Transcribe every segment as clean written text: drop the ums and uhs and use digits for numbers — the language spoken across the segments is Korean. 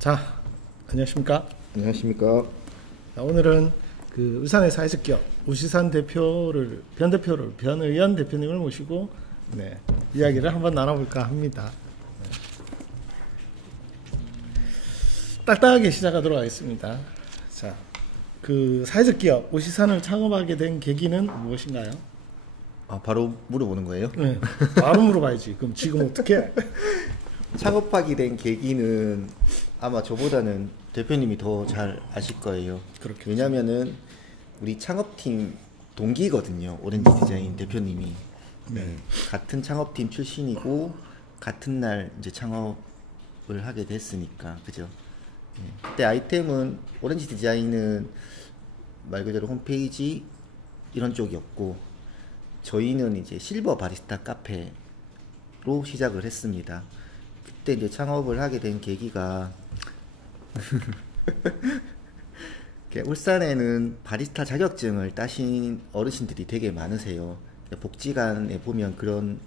자, 안녕하십니까? 안녕하십니까? 자, 오늘은 그 울산의 사회적 기업 우시산 대표를 변의연 대표님을 모시고 이야기를 한번 나눠볼까 합니다. 딱딱하게 시작하도록 하겠습니다. 자, 그 사회적 기업 우시산을 창업하게 된 계기는 무엇인가요? 바로 물어보는 거예요? 네, 바로 물어봐야지. 그럼 지금 어떻게? 창업하게 된 계기는 아마 저보다는 대표님이 더 잘 아실 거예요. 그렇겠죠. 왜냐면은 우리 창업팀 동기거든요. 오렌지 디자인 대표님이. 네. 같은 창업팀 출신이고 같은 날 이제 창업을 하게 됐으니까 그죠? 네. 그때 아이템은 오렌지 디자인은 말 그대로 홈페이지 이런 쪽이었고 저희는 이제 실버 바리스타 카페로 시작을 했습니다. 그때 이제 창업을 하게 된 계기가 울산에는 바리스타 자격증을 따신 어르신들이 되게 많으세요. 복지관에 보면 그런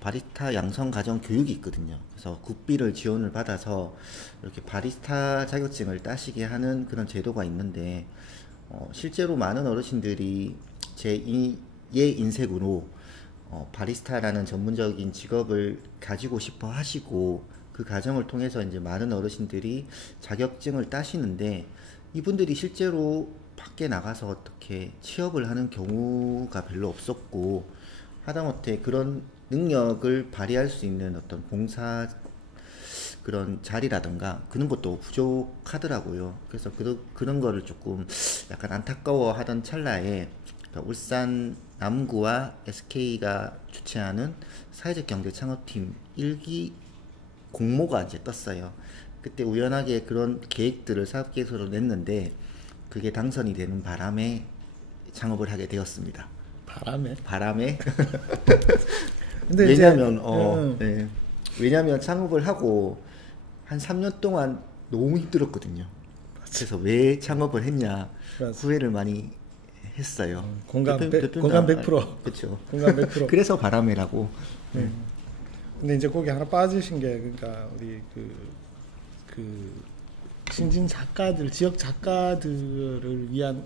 바리스타 양성 과정 교육이 있거든요. 그래서 국비를 지원을 받아서 이렇게 바리스타 자격증을 따시게 하는 그런 제도가 있는데 실제로 많은 어르신들이 제2의 인생으로 바리스타라는 전문적인 직업을 가지고 싶어 하시고 그 과정을 통해서 이제 많은 어르신들이 자격증을 따시는데 이분들이 실제로 밖에 나가서 어떻게 취업을 하는 경우가 별로 없었고 하다못해 그런 능력을 발휘할 수 있는 어떤 봉사 그런 자리라던가 그런 것도 부족하더라고요. 그래서 그런 거를 조금 약간 안타까워 하던 찰나에 울산 남구와 SK가 주최하는 사회적 경제 창업팀 1기 공모가 이제 떴어요. 그때 우연하게 그런 계획들을 사업계획서로 냈는데 그게 당선이 되는 바람에 창업을 하게 되었습니다. 바람에? 근데 왜냐면 네. 왜냐면 창업을 하고 한 3년 동안 너무 힘들었거든요. 그래서 왜 창업을 했냐 후회를 많이 했어요. 공감 100%. 그렇죠. 공감 100%. 그래서 바람이라고. 근데 이제 거기 하나 빠지신 게 그러니까 우리 그 신진 작가들, 지역 작가들을 위한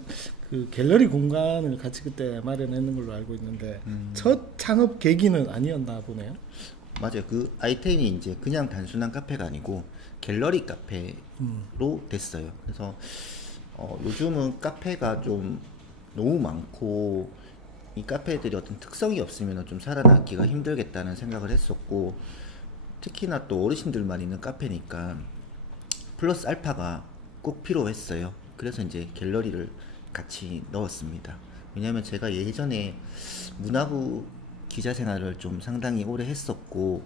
그 갤러리 공간을 같이 그때 마련했는 걸로 알고 있는데 첫 창업 계기는 아니었나 보네요. 맞아요. 그 아이템이 이제 그냥 단순한 카페가 아니고 갤러리 카페로 됐어요. 그래서 요즘은 카페가 좀 너무 많고 이 카페들이 어떤 특성이 없으면 좀 살아남기가 힘들겠다는 생각을 했었고 특히나 또 어르신들만 있는 카페니까 플러스 알파가 꼭 필요했어요. 그래서 이제 갤러리를 같이 넣었습니다. 왜냐하면 제가 예전에 문화부 기자 생활을 좀 상당히 오래 했었고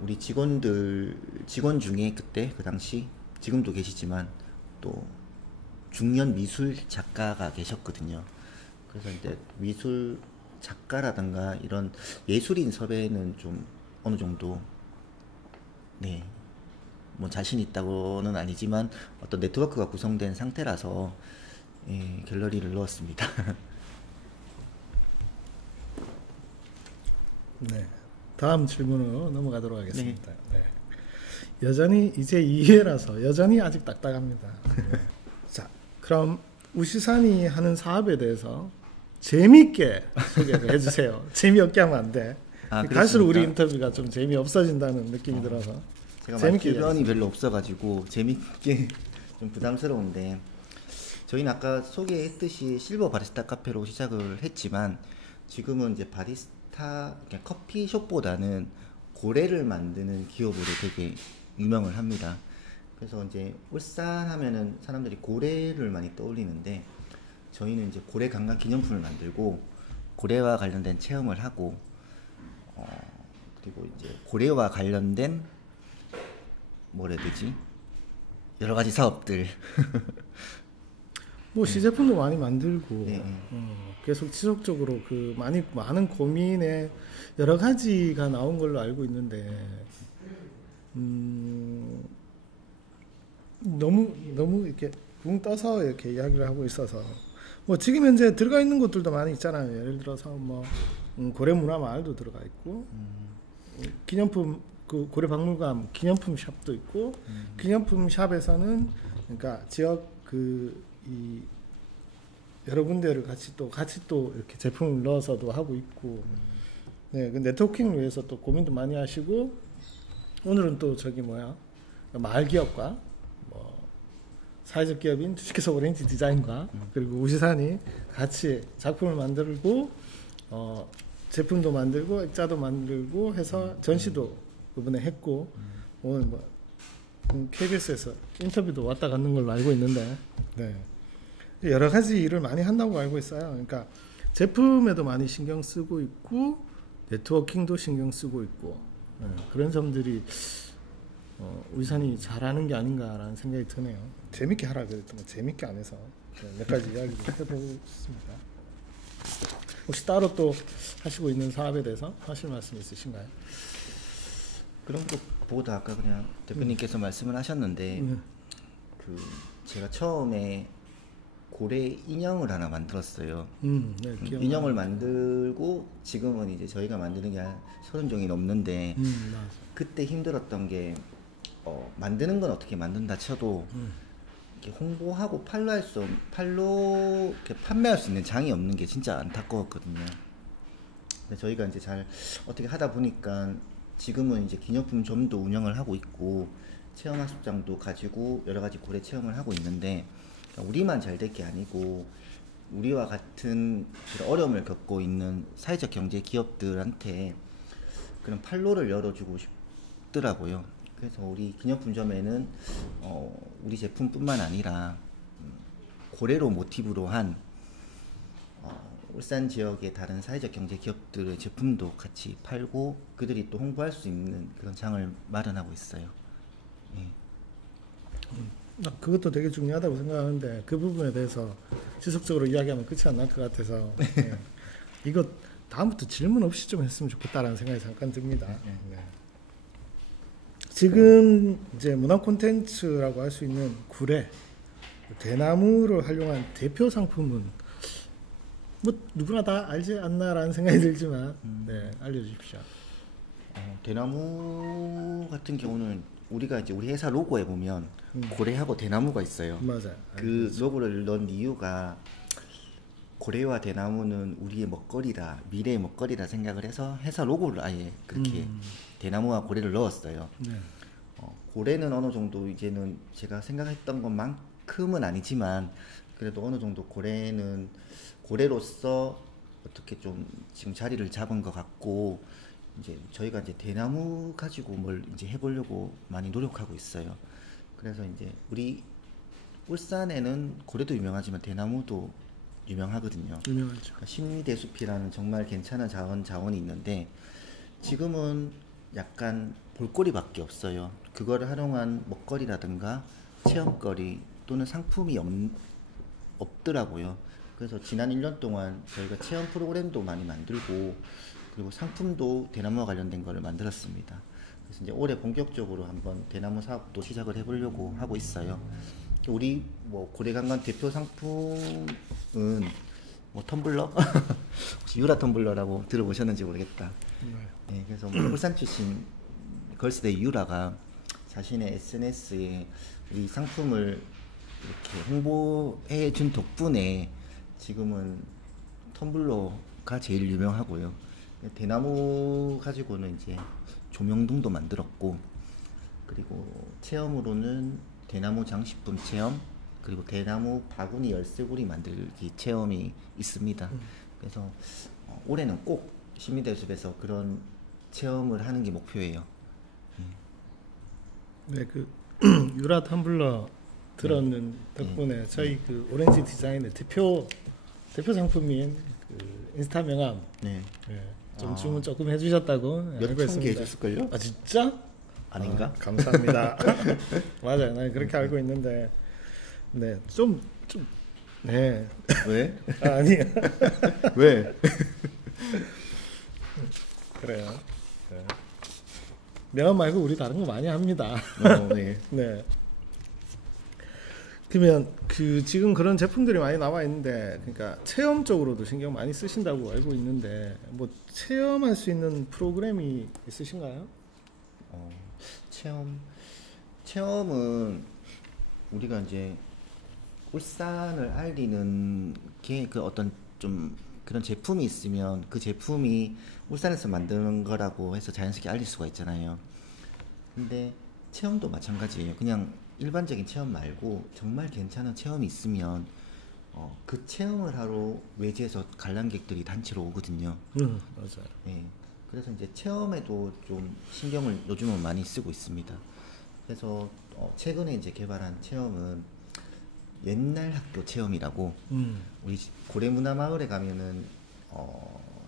우리 직원 중에 그때 그 당시 지금도 계시지만 또 중년 미술 작가가 계셨거든요. 그래서 이제 미술 작가라든가 이런 예술인 섭외는 좀 어느 정도 뭐 자신 있다고는 아니지만 어떤 네트워크가 구성된 상태라서 갤러리를 넣었습니다. 네, 다음 질문으로 넘어가도록 하겠습니다. 네. 여전히 이제 2회라서 여전히 아직 딱딱합니다. 네. 자, 그럼 우시산이 하는 사업에 대해서 재미있게 소개를 해주세요. 재미없게 하면 안 돼. 갈수록 우리 인터뷰가 좀 재미없어진다는 느낌이 들어서 제가 주변이 별로 없어가지고 재미있게 좀 부담스러운데 저희는 아까 소개했듯이 실버 바리스타 카페로 시작을 했지만 지금은 이제 바리스타 커피숍보다는 고래를 만드는 기업으로 되게 유명을 합니다. 그래서 이제 울산 하면은 사람들이 고래를 많이 떠올리는데 저희는 이제 고래 관광 기념품을 만들고 고래와 관련된 체험을 하고 그리고 이제 고래와 관련된 뭐라 해야 되지? 여러 가지 사업들 뭐 시제품도 많이 만들고 계속 지속적으로 그 많은 고민에 여러 가지가 나온 걸로 알고 있는데 너무 이렇게 붕 떠서 이렇게 이야기를 하고 있어서 뭐 지금 현재 들어가 있는 곳들도 많이 있잖아요. 예를 들어서 뭐 고래문화마을도 들어가 있고 기념품 그 고려박물관 기념품 샵도 있고 기념품 샵에서는 그러니까 지역 이 여러 군데를 같이 또 이렇게 제품을 넣어서도 하고 있고 네, 그 네트워킹을 위해서 또 고민도 많이 하시고 오늘은 또 마을 기업과 뭐 사회적 기업인 주식회사 오렌지 디자인과 그리고 우시산이 같이 작품을 만들고 제품도 만들고 액자도 만들고 해서 전시도 이번에 했고 오늘 뭐 KBS에서 인터뷰도 왔다 갔는 걸로 알고 있는데 네. 여러 가지 일을 많이 한다고 알고 있어요. 그러니까 제품에도 많이 신경 쓰고 있고 네트워킹도 신경 쓰고 있고 네. 그런 점들이 우시산이 잘하는 게 아닌가라는 생각이 드네요. 재밌게 하라 그랬더니 재밌게 안 해서 몇 가지 이야기를 해보고 싶습니다. 혹시 따로 또 하시고 있는 사업에 대해서 하실 말씀 있으신가요? 그런 것보다 아까 그냥 대표님께서 말씀을 하셨는데 그 제가 처음에 고래 인형을 하나 만들었어요. 네, 인형을 만들고 지금은 이제 저희가 만드는 게 한 30종이 넘는데 그때 힘들었던 게 만드는 건 어떻게 만든다 쳐도 이렇게 홍보하고 팔로 이렇게 판매할 수 있는 장이 없는 게 진짜 안타까웠거든요. 근데 저희가 이제 잘 어떻게 하다 보니까 지금은 이제 기념품점도 운영을 하고 있고 체험학습장도 가지고 여러 가지 고래 체험을 하고 있는데 우리만 잘 될 게 아니고 우리와 같은 어려움을 겪고 있는 사회적 경제 기업들한테 그런 판로를 열어주고 싶더라고요. 그래서 우리 기념품점에는 우리 제품뿐만 아니라 고래로 모티브로 한 울산 지역의 다른 사회적 경제 기업들의 제품도 같이 팔고 그들이 또 홍보할 수 있는 그런 장을 마련하고 있어요. 예. 그것도 되게 중요하다고 생각하는데 그 부분에 대해서 지속적으로 이야기하면 끝이 안 날 것 같아서 네. 이거 다음부터 질문 없이 좀 했으면 좋겠다라는 생각이 잠깐 듭니다. 네. 지금 이제 문화 콘텐츠라고 할 수 있는 구례 대나무를 활용한 대표 상품은 뭐 누구나 다 알지 않나라는 생각이 들지만 네, 알려주십시오. 대나무 같은 경우는 우리가 이제 우리 회사 로고에 보면 고래하고 대나무가 있어요. 맞아요. 그 로고를 넣은 이유가 고래와 대나무는 우리의 먹거리다, 미래의 먹거리다 생각을 해서 회사 로고를 아예 그렇게 대나무와 고래를 넣었어요. 네. 고래는 어느 정도 이제는 제가 생각했던 것만큼은 아니지만 그래도 어느 정도 고래는 고래로서 어떻게 좀 지금 자리를 잡은 것 같고 이제 저희가 이제 대나무 가지고 뭘 이제 해보려고 많이 노력하고 있어요. 그래서 이제 우리 울산에는 고래도 유명하지만 대나무도 유명하거든요. 유명하죠. 그러니까 신미대숲이라는 정말 괜찮은 자원이 있는데 지금은 약간 볼거리밖에 없어요. 그거를 활용한 먹거리라든가 체험거리 또는 상품이 없더라고요. 그래서 지난 1년 동안 저희가 체험 프로그램도 많이 만들고 그리고 상품도 대나무와 관련된 거를 만들었습니다. 그래서 이제 올해 본격적으로 한번 대나무 사업도 시작을 해보려고 하고 있어요. 우리 뭐 고래관광 대표 상품은 뭐 텀블러? 혹시 유라 텀블러라고 들어보셨는지 모르겠다. 네, 그래서 뭐 울산 출신 걸스데이 유라가 자신의 SNS에 우리 상품을 이렇게 홍보해 준 덕분에 지금은 텀블러가 제일 유명하고요. 대나무 가지고는 이제 조명등도 만들었고 그리고 체험으로는 대나무 장식품 체험 그리고 대나무 바구니 열쇠고리 만들기 체험이 있습니다. 그래서 올해는 꼭 신미대숲에서 그런 체험을 하는 게 목표예요. 네, 그 유라 텀블러 들었는 덕분에 저희 그 오렌지 디자인의 대표 상품인 그 인스타 명함 좀 주문 조금 해주셨다고 몇 천 개 해줬을걸요? 아 진짜? 아닌가? 감사합니다. 맞아요, 난 그렇게 알고 있는데 네, 네. 왜? 아니 왜? 그래요. 네. 명함 말고 우리 다른 거 많이 합니다. 네. 네. 그러면 그 지금 그런 제품들이 많이 나와 있는데 그러니까 체험 쪽으로도 신경 많이 쓰신다고 알고 있는데 뭐 체험할 수 있는 프로그램이 있으신가요? 어, 체험은 우리가 이제 울산을 알리는 게 그 어떤 좀 그런 제품이 있으면 그 제품이 울산에서 만드는 거라고 해서 자연스럽게 알릴 수가 있잖아요. 근데 체험도 마찬가지예요. 그냥 일반적인 체험 말고 정말 괜찮은 체험이 있으면 그 체험을 하러 외지에서 관람객들이 단체로 오거든요. 맞아요. 네. 그래서 이제 체험에도 좀 신경을 요즘은 많이 쓰고 있습니다. 그래서 최근에 이제 개발한 체험은 옛날 학교 체험이라고 우리 고래문화마을에 가면은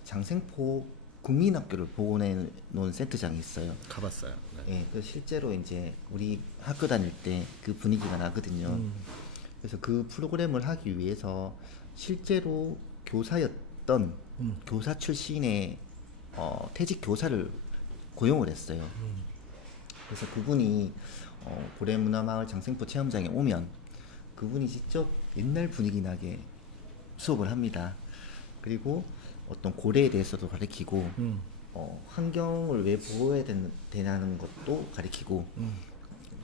장생포 국민학교를 복원해 놓은 세트장이 있어요. 가봤어요. 네. 예, 그 실제로 이제 우리 학교 다닐 때 그 분위기가 나거든요. 그래서 그 프로그램을 하기 위해서 실제로 교사였던 교사 출신의 퇴직 교사를 고용을 했어요. 그래서 그분이 고래문화마을 장생포 체험장에 오면 그분이 직접 옛날 분위기 나게 수업을 합니다. 그리고 어떤 고래에 대해서도 가르치고 환경을 왜 보호해야 되냐는 것도 가르치고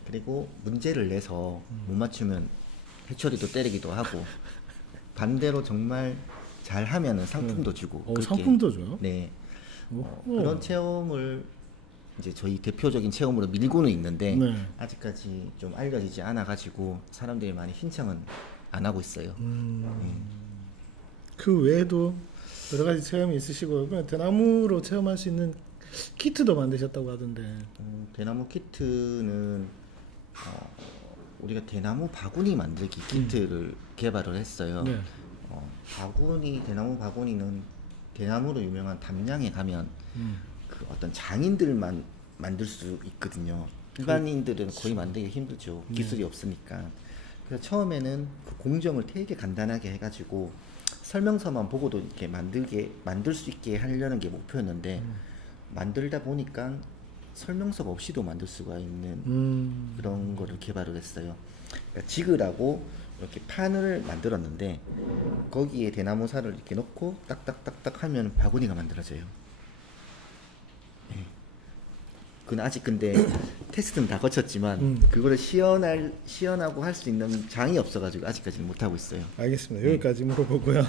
그리고 문제를 내서 못 맞추면 해초리도 때리기도 하고 반대로 정말 잘하면은 상품도 주고 그렇게, 상품도 줘요? 네. 그런 체험을 이제 저희 대표적인 체험으로 밀고는 있는데 네. 아직까지 좀 알려지지 않아 가지고 사람들이 많이 신청은 안 하고 있어요. 그 외에도 여러 가지 체험이 있으시고 그냥 대나무로 체험할 수 있는 키트도 만드셨다고 하던데. 대나무 키트는 우리가 대나무 바구니 만들기 키트를 개발을 했어요. 네. 대나무 바구니는 대나무로 유명한 담양에 가면 그 어떤 장인들만 만들 수 있거든요. 일반인들은 거의 만들기 힘들죠. 기술이 없으니까. 그래서 처음에는 그 공정을 되게 간단하게 해가지고 설명서만 보고도 이렇게 만들 수 있게 하려는 게 목표였는데 만들다 보니까 설명서가 없이도 만들 수가 있는 그런 거를 개발을 했어요. 그러니까 지그라고 이렇게 판을 만들었는데 거기에 대나무 살을 이렇게 넣고 딱딱딱딱 하면 바구니가 만들어져요. 네. 그건 아직 근데 테스트는 다 거쳤지만 그거를 시연하고 할 수 있는 장이 없어가지고 아직까지는 못 하고 있어요. 알겠습니다. 여기까지 물어보고요.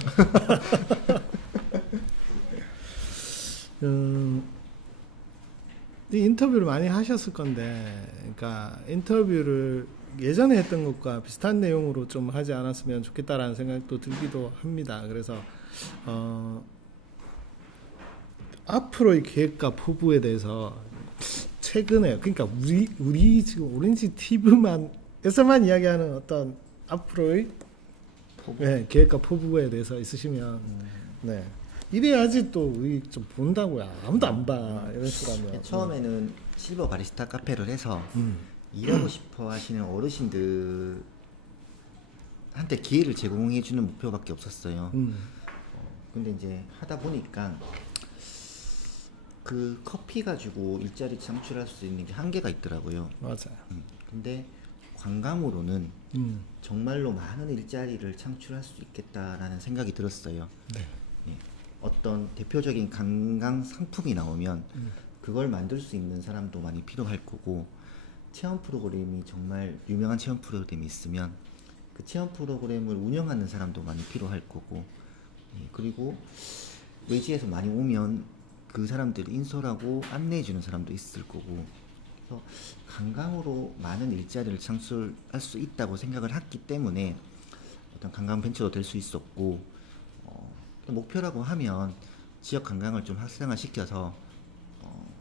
이 인터뷰를 많이 하셨을 건데, 그러니까 인터뷰를 예전에 했던 것과 비슷한 내용으로 좀 하지 않았으면 좋겠다라는 생각도 들기도 합니다. 그래서 앞으로의 계획과 포부에 대해서 최근에 그러니까 우리 지금 오렌지 TV만에서만 이야기하는 어떤 앞으로의 네, 계획과 포부에 대해서 있으시면 네. 이래야지 또 우리 좀 본다고요. 아무도 안 봐. 이런 식으로 하면. 처음에는 실버 바리스타 카페를 해서 일하고 싶어 하시는 어르신들한테 기회를 제공해 주는 목표밖에 없었어요. 근데 이제 하다 보니까 그 커피 가지고 일자리 창출할 수 있는 게 한계가 있더라고요. 맞아요. 근데 관광으로는 정말로 많은 일자리를 창출할 수 있겠다라는 생각이 들었어요. 네. 예. 어떤 대표적인 관광 상품이 나오면 그걸 만들 수 있는 사람도 많이 필요할 거고 체험 프로그램이 정말 유명한 체험 프로그램이 있으면 그 체험 프로그램을 운영하는 사람도 많이 필요할 거고 예. 그리고 외지에서 많이 오면 그 사람들을 인솔하고 안내해 주는 사람도 있을 거고 그래서 관광으로 많은 일자리를 창출할 수 있다고 생각을 했기 때문에 어떤 관광 벤처도 될 수 있었고 목표라고 하면 지역 관광을 좀 활성화 시켜서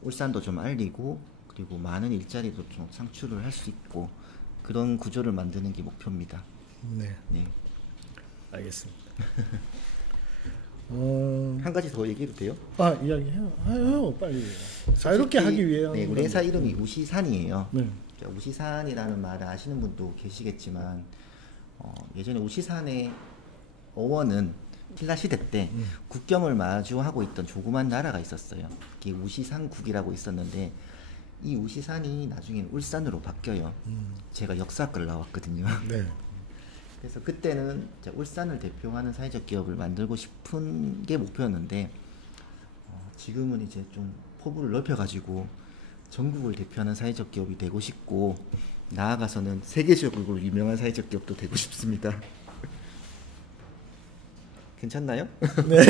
울산도 좀 알리고 그리고 많은 일자리도 좀 창출을 할 수 있고 그런 구조를 만드는 게 목표입니다. 네. 네. 알겠습니다. 한 가지 더 얘기해도 돼요? 이야기해요. 해요, 빨리. 자유롭게 하기 위해. 네, 우리 회사 이름이 우시산이에요. 네. 우시산이라는 말을 아시는 분도 계시겠지만 예전에 우시산의 어원은 신라 시대 때 국경을 마주하고 있던 조그만 나라가 있었어요. 그게 우시산국이라고 있었는데 이 우시산이 나중에 울산으로 바뀌어요. 제가 역사학과를 나왔거든요. 네. 그래서 그때는 울산을 대표하는 사회적 기업을 만들고 싶은 게 목표였는데 지금은 이제 좀 포부를 넓혀가지고 전국을 대표하는 사회적 기업이 되고 싶고 나아가서는 세계적으로 유명한 사회적 기업도 되고 싶습니다. 괜찮나요? 네.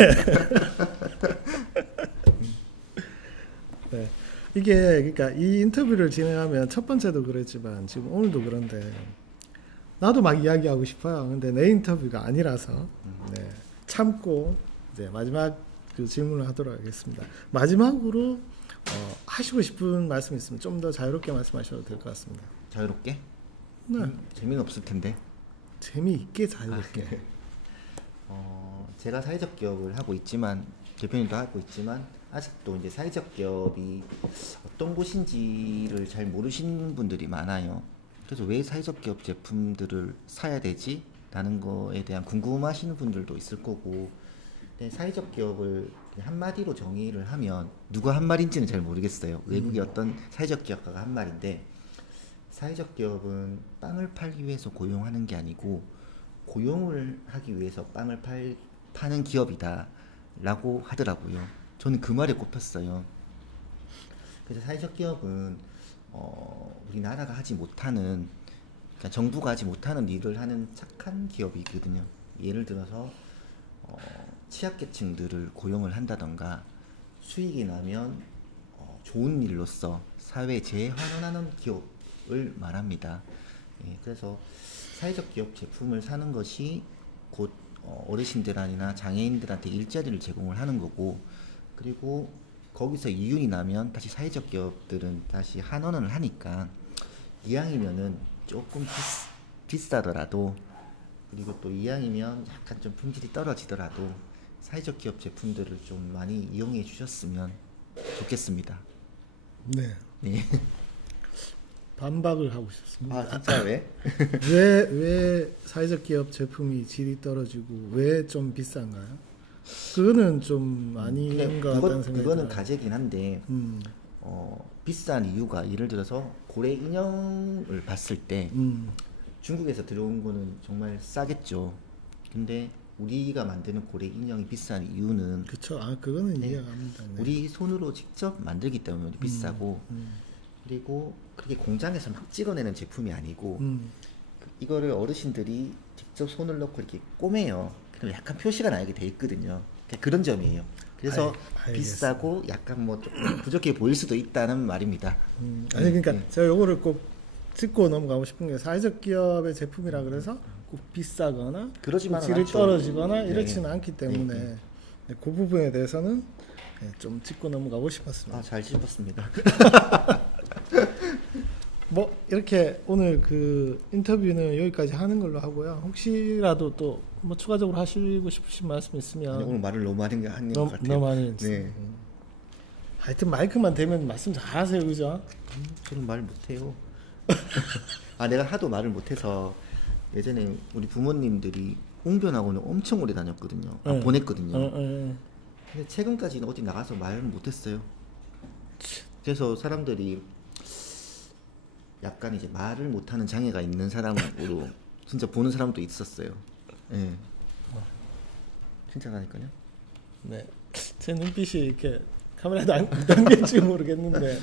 네. 이게 그러니까 이 인터뷰를 진행하면 첫 번째도 그랬지만 지금 오늘도 그런데 나도 막 이야기하고 싶어요. 근데 내 인터뷰가 아니라서 네. 참고 이제 마지막 그 질문을 하도록 하겠습니다. 마지막으로 하시고 싶은 말씀 있으면 좀 더 자유롭게 말씀하셔도 될 것 같습니다. 자유롭게? 네. 재미는 없을 텐데. 재미있게 자유롭게. 제가 사회적 기업을 하고 있지만 대표님도 하고 있지만 아직도 이제 사회적 기업이 어떤 곳인지를 잘 모르시는 분들이 많아요. 그래서 왜 사회적 기업 제품들을 사야 되지? 라는 거에 대한 궁금하시는 분들도 있을 거고, 사회적 기업을 한마디로 정의를 하면 누가 한 말인지는 잘 모르겠어요. 외국의 어떤 사회적 기업가가 한 말인데, 사회적 기업은 빵을 팔기 위해서 고용하는 게 아니고 고용을 하기 위해서 빵을 파는 기업이다 라고 하더라고요. 저는 그 말에 꼽혔어요. 그래서 사회적 기업은 우리나라가 하지 못하는, 그러니까 정부가 하지 못하는 일을 하는 착한 기업이거든요. 예를 들어서 취약계층들을 고용을 한다던가 수익이 나면 좋은 일로서 사회에 재환원하는 기업을 말합니다. 예, 그래서 사회적 기업 제품을 사는 것이 곧 어르신들이나 장애인들한테 일자리를 제공을 하는 거고, 그리고 거기서 이윤이 나면 다시 사회적 기업들은 다시 환원을 하니까 이왕이면은 조금 비싸더라도, 그리고 또 이왕이면 약간 좀 품질이 떨어지더라도 사회적 기업 제품들을 좀 많이 이용해 주셨으면 좋겠습니다. 네. 네. 반박을 하고 싶습니다. 아, 진짜 왜? 왜 사회적 기업 제품이 질이 떨어지고 왜 좀 비싼가요? 그거는 좀 아닌 것 같다는 생각이 그거는 들어요. 가제긴 한데 비싼 이유가, 예를 들어서 고래 인형을 봤을 때 중국에서 들어온 거는 정말 싸겠죠. 근데 우리가 만드는 고래 인형이 비싼 이유는, 그쵸. 그거는 이해가 갑니다. 네. 우리 손으로 직접 만들기 때문에 비싸고, 그리고 그게 공장에서 막 찍어내는 제품이 아니고 이거를 어르신들이 직접 손을 넣고 이렇게 꼬매요. 그럼 약간 표시가 나게 돼 있거든요. 그런 점이에요. 그래서 비싸고 약간 뭐 조금 부족해 보일 수도 있다는 말입니다. 아니 그러니까 제가 요거를 꼭 짚고 넘어가고 싶은 게, 사회적 기업의 제품이라 그래서 꼭 비싸거나 그러지만은 질이 않죠. 떨어지거나 네. 이렇지는 않기 때문에 그 부분에 대해서는 좀 짚고 넘어가고 싶었습니다. 잘 짚었습니다. 뭐 이렇게 오늘 그 인터뷰는 여기까지 하는 걸로 하고요. 혹시라도 또 뭐 추가적으로 하시고 싶으신 말씀 있으면. 오늘 말을 너무 많이 한 것 같아요. 너무 많이 했어요. 네. 하여튼 마이크만 대면 말씀 잘하세요, 그죠? 저는 말 못해요. 내가 하도 말을 못해서 예전에 우리 부모님들이 웅변학원을 엄청 오래 다녔거든요. 보냈거든요. 근데 최근까지는 어디 나가서 말을 못했어요. 그래서 사람들이 약간 이제 말을 못하는 장애가 있는 사람으로 진짜 보는 사람도 있었어요. 네. 진짜라니까요. 네. 제 눈빛이 이렇게 카메라에 안 담길지 모르겠는데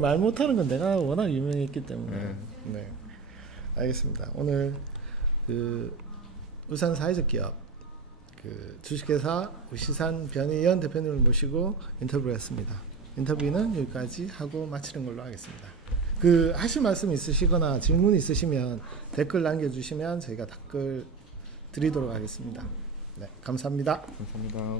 말 못하는 건 내가 워낙 유명했기 때문에. 네. 알겠습니다. 오늘 그 울산 사회적 기업 그 주식회사 우시산 변희연 대표님을 모시고 인터뷰를 했습니다. 인터뷰는 여기까지 하고 마치는 걸로 하겠습니다. 그 하실 말씀 있으시거나 질문 있으시면 댓글 남겨주시면 저희가 댓글 드리도록 하겠습니다. 네, 감사합니다. 감사합니다.